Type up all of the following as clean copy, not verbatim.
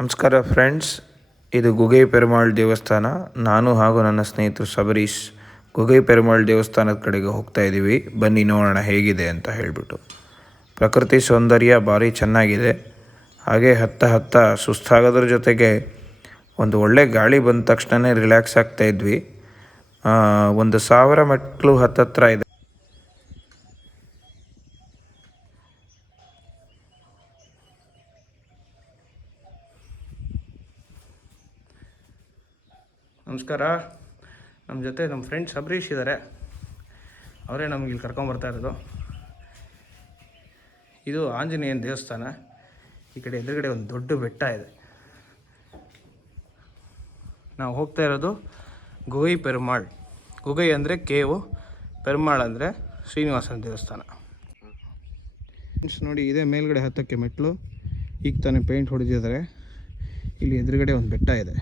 ನಮಸ್ಕಾರ ಫ್ರೆಂಡ್ಸ್, ಇದು ಗುಗೈ ಪೆರುಮಾಳ್ ದೇವಸ್ಥಾನ. ನಾನು ಹಾಗೂ ನನ್ನ ಸ್ನೇಹಿತರು ಸಬರೀಶ್ ಗುಗೈ ಪೆರುಮಾಳ್ ದೇವಸ್ಥಾನದ ಕಡೆಗೆ ಹೋಗ್ತಾ ಇದ್ದೀವಿ. ಬನ್ನಿ ನೋಡೋಣ ಹೇಗಿದೆ ಅಂತ ಹೇಳಿಬಿಟ್ಟು. ಪ್ರಕೃತಿ ಸೌಂದರ್ಯ ಭಾರಿ ಚೆನ್ನಾಗಿದೆ. ಹಾಗೆ ಹತ್ತ ಸುಸ್ತಾಗೋದ್ರ ಜೊತೆಗೆ ಒಂದು ಒಳ್ಳೆ ಗಾಳಿ ಬಂದ ತಕ್ಷಣ ರಿಲ್ಯಾಕ್ಸ್ ಆಗ್ತಾ ಇದ್ವಿ. 1000 ಮೆಟ್ಲು ಹತ್ತತ್ರ ಇದೆ. ನಮಸ್ಕಾರ. ನಮ್ಮ ಜೊತೆ ನಮ್ಮ ಫ್ರೆಂಡ್ ಸಬರೀಶ್ ಇದ್ದಾರೆ. ಅವರೇ ನಮಗೆ ಇಲ್ಲಿ ಕರ್ಕೊಂಬರ್ತಾ ಇರೋದು. ಇದು ಆಂಜನೇಯನ ದೇವಸ್ಥಾನ. ಈ ಕಡೆ ಎದುರುಗಡೆ ಒಂದು ದೊಡ್ಡ ಬೆಟ್ಟ ಇದೆ. ನಾವು ಹೋಗ್ತಾ ಇರೋದು ಗುಗೈ ಪೆರುಮಾಳ್. ಗುಗೈ ಅಂದರೆ ಕೇವು, ಪೆರುಮಾಳ್ ಅಂದರೆ ಶ್ರೀನಿವಾಸನ ದೇವಸ್ಥಾನ. ಫ್ರೆಂಡ್ಸ್ ನೋಡಿ, ಇದೇ ಮೇಲ್ಗಡೆ ಹತ್ತಕ್ಕೆ ಮೆಟ್ಲು. ಈಗ ತಾನೇ ಪೇಂಟ್ ಹೊಡೆದಿದ್ದಾರೆ. ಇಲ್ಲಿ ಎದುರುಗಡೆ ಒಂದು ಬೆಟ್ಟ ಇದೆ.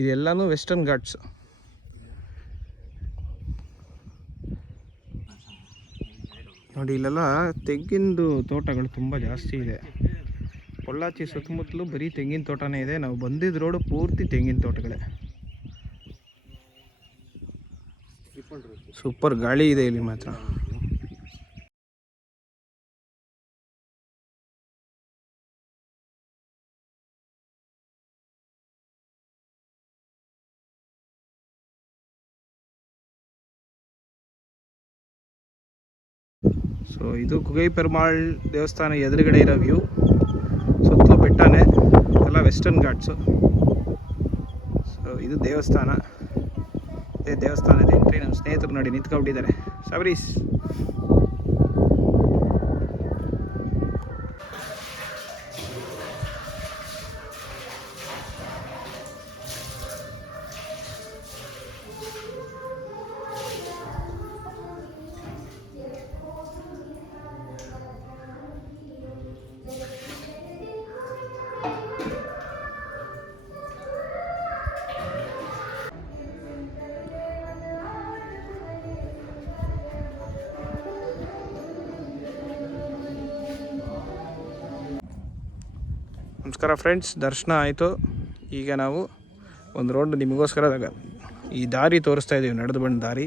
ಇದೆಲ್ಲನೂ ವೆಸ್ಟರ್ನ್ ಘಾಟ್ಸ್. ನೋಡಿ, ಇಲ್ಲೆಲ್ಲ ತೆಂಗಿನದು ತೋಟಗಳು ತುಂಬ ಜಾಸ್ತಿ ಇದೆ. ಪೊಳ್ಳಾಚಿ ಸುತ್ತಮುತ್ತಲು ಬರೀ ತೆಂಗಿನ ತೋಟನೇ ಇದೆ. ನಾವು ಬಂದಿದ್ದ ರೋಡು ಪೂರ್ತಿ ತೆಂಗಿನ ತೋಟಗಳೇ. ಸೂಪರ್ ಗಾಳಿ ಇದೆ ಇಲ್ಲಿ ಮಾತ್ರ. ಸೊ ಇದು ಗುಗೈ ಪೆರುಮಾಳ್ ದೇವಸ್ಥಾನ ಎದುರುಗಡೆ ಇರೋ ವ್ಯೂ. ಸುತ್ತಲೂ ಬೆಟ್ಟನೇ, ಎಲ್ಲ ವೆಸ್ಟರ್ನ್ ಘಾಟ್ಸು. ಸೊ ಇದು ದೇವಸ್ಥಾನ. ಇದೇ ದೇವಸ್ಥಾನದ ಎಂಟ್ರಿ. ನಮ್ಮ ಸ್ನೇಹಿತರು ನೋಡಿ ನಿಂತ್ಕೊಂಡಿದ್ದಾರೆ. ಸಬರೀಶ್, ನಮಸ್ಕಾರ ಫ್ರೆಂಡ್ಸ್. ದರ್ಶನ ಆಯಿತು. ಈಗ ನಾವು ಒಂದು ರೋಡ್ ನಿಮಗೋಸ್ಕರ ಈ ದಾರಿ ತೋರಿಸ್ತಾ ಇದ್ದೀವಿ. ನಡೆದು ಬಂದ ದಾರಿ.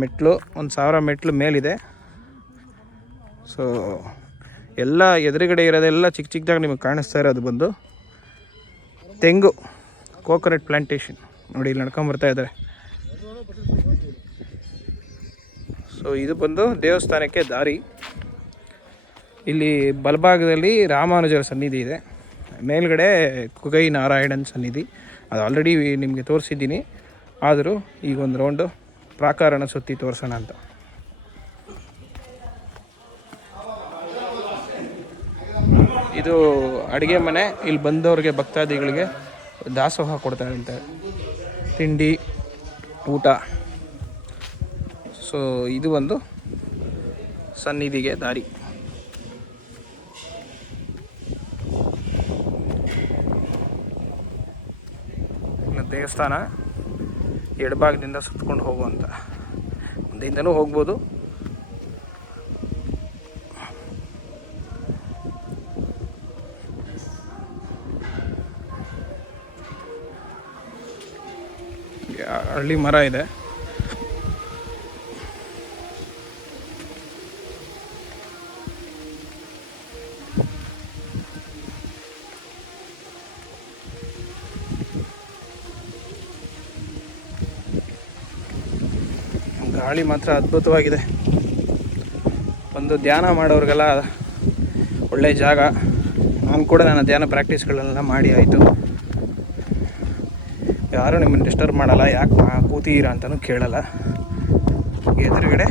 ಮೆಟ್ಲು 1000 ಮೆಟ್ಲು ಮೇಲಿದೆ. ಸೊ ಎಲ್ಲ ಎದುರುಗಡೆ ಇರೋದೆಲ್ಲ ಚಿಕ್ಕ ಚಿಕ್ಕದಾಗಿ ನಿಮಗೆ ಕಾಣಿಸ್ತಾ ಇರೋದು ಬಂದು ತೆಂಗು, ಕೋಕೋನಟ್ ಪ್ಲಾಂಟೇಶನ್. ನೋಡಿ, ಇಲ್ಲಿ ನಡ್ಕೊಂಬರ್ತಾ ಇದ್ದಾರೆ. ಸೊ ಇದು ಬಂದು ದೇವಸ್ಥಾನಕ್ಕೆ ದಾರಿ. ಇಲ್ಲಿ ಬಲಭಾಗದಲ್ಲಿ ರಾಮಾನುಜರ ಸನ್ನಿಧಿ ಇದೆ. ಮೇಲ್ಗಡೆ ಗುಗೈ ನಾರಾಯಣನ ಸನ್ನಿಧಿ. ಅದು ಆಲ್ರೆಡಿ ನಿಮಗೆ ತೋರಿಸಿದ್ದೀನಿ. ಆದರೂ ಈಗ ಒಂದು ರೌಂಡು ಪ್ರಾಕಾರಣ ಸುತ್ತಿ ತೋರಿಸೋಣ ಅಂತ. ಇದು ಅಡುಗೆ ಮನೆ. ಇಲ್ಲಿ ಬಂದವ್ರಿಗೆ, ಭಕ್ತಾದಿಗಳಿಗೆ ದಾಸೋಹ ಕೊಡ್ತಾರಂತೆ, ತಿಂಡಿ, ಊಟ. ಸೊ ಇದು ಒಂದು ಸನ್ನಿಧಿಗೆ ದಾರಿ. ದೇವಸ್ಥಾನ ಎಡಭಾಗದಿಂದ ಸುತ್ಕೊಂಡು ಹೋಗುವಂಥ. ಮುಂದೆಯಿಂದನೂ ಹೋಗ್ಬೋದು. ಹಳ್ಳಿ ಮರ ಇದೆ. ಗಾಳಿ ಮಾತ್ರ ಅದ್ಭುತವಾಗಿದೆ. ಒಂದು ಧ್ಯಾನ ಮಾಡೋರಿಗೆಲ್ಲ ಒಳ್ಳೆ ಜಾಗ. ನಾನು ಕೂಡ ನನ್ನ ಧ್ಯಾನ ಪ್ರಾಕ್ಟೀಸ್ಗಳೆಲ್ಲ ಮಾಡಿ ಆಯಿತು. ಯಾರೂ ನಿಮ್ಮನ್ನು ಡಿಸ್ಟರ್ಬ್ ಮಾಡಲ್ಲ, ಯಾಕೆ ಕೂತೀರಾ ಅಂತಲೂ ಕೇಳಲ್ಲ. ಎದುರುಗಡೆ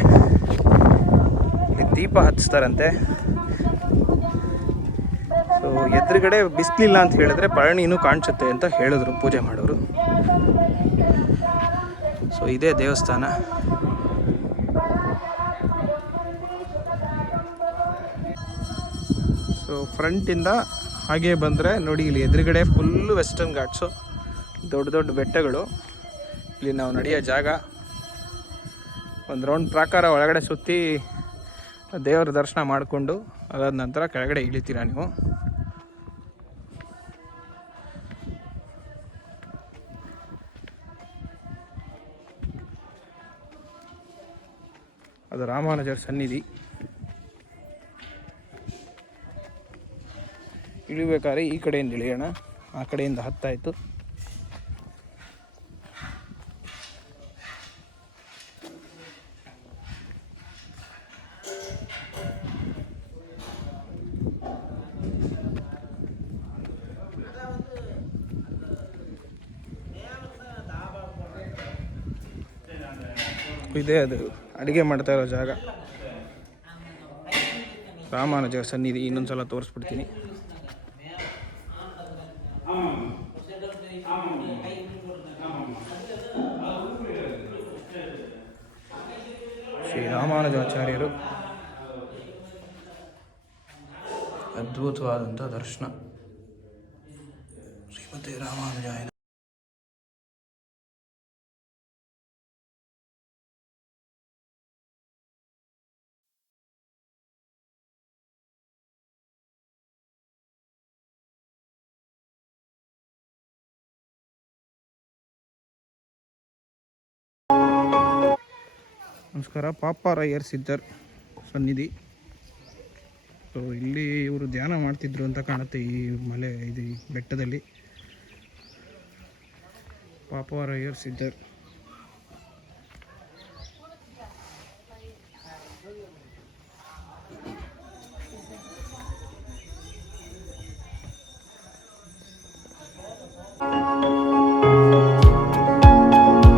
ದೀಪ ಹಚ್ತಾರಂತೆ. ಸೊ ಎದುರುಗಡೆ ಬಿಸಿಲಿಲ್ಲ ಅಂತ ಹೇಳಿದ್ರೆ ಪಳನಿನೂ ಕಾಣಿಸುತ್ತೆ ಅಂತ ಹೇಳಿದ್ರು ಪೂಜೆ ಮಾಡೋರು. ಸೊ ಇದೇ ದೇವಸ್ಥಾನ. ಸೊ ಫ್ರಂಟಿಂದ ಹಾಗೆ ಬಂದರೆ ನೋಡಿ, ಇಲ್ಲಿ ಎದುರುಗಡೆ ಫುಲ್ಲು ವೆಸ್ಟರ್ನ್ ಘಾಟ್ಸು, ದೊಡ್ಡ ದೊಡ್ಡ ಬೆಟ್ಟಗಳು. ಇಲ್ಲಿ ನಾವು ನಡೆಯೋ ಜಾಗ. ಒಂದು ರೌಂಡ್ ಪ್ರಾಕಾರ ಒಳಗಡೆ ಸುತ್ತಿ ದೇವರ ದರ್ಶನ ಮಾಡಿಕೊಂಡು ಅದಾದ ನಂತರ ಕೆಳಗಡೆ ಇಳಿತೀರಾ ನೀವು. ಅದು ರಾಮಾನುಜರ ಸನ್ನಿಧಿ. ಇಳಿಬೇಕಾದ್ರೆ ಈ ಕಡೆಯಿಂದ ಇಳಿಯೋಣ, ಆ ಕಡೆಯಿಂದ ಹತ್ತಾಯಿತು. ಇದೇ ಅದು ಅಡುಗೆ ಮಾಡ್ತಾ ಇರೋ ಜಾಗ, ರಾಮಾನುಜರ ಸನ್ನಿಧಿ. ಇನ್ನೊಂದ್ಸಲ ತೋರಿಸ್ಬಿಡ್ತೀನಿ. ಶ್ರೀ ರಾಮಾನುಜಾಚಾರ್ಯರು, ಅದ್ಭುತವಾದಂಥ ದರ್ಶನ. ಶ್ರೀಮತಿ ರಾಮಾನುಜಾಯ. ನಮಸ್ಕಾರ. ಪಾಪಾರಾಯರ್ ಸಿದ್ಧರ್ ಸನ್ನಿಧಿ. ಸೊ ಇಲ್ಲಿ ಇವರು ಧ್ಯಾನ ಮಾಡ್ತಿದ್ರು ಅಂತ ಕಾಣುತ್ತೆ ಈ ಮಲೆ, ಇದು ಬೆಟ್ಟದಲ್ಲಿ. ಪಾಪಾರಾಯರ್ ಸಿದ್ಧರ್.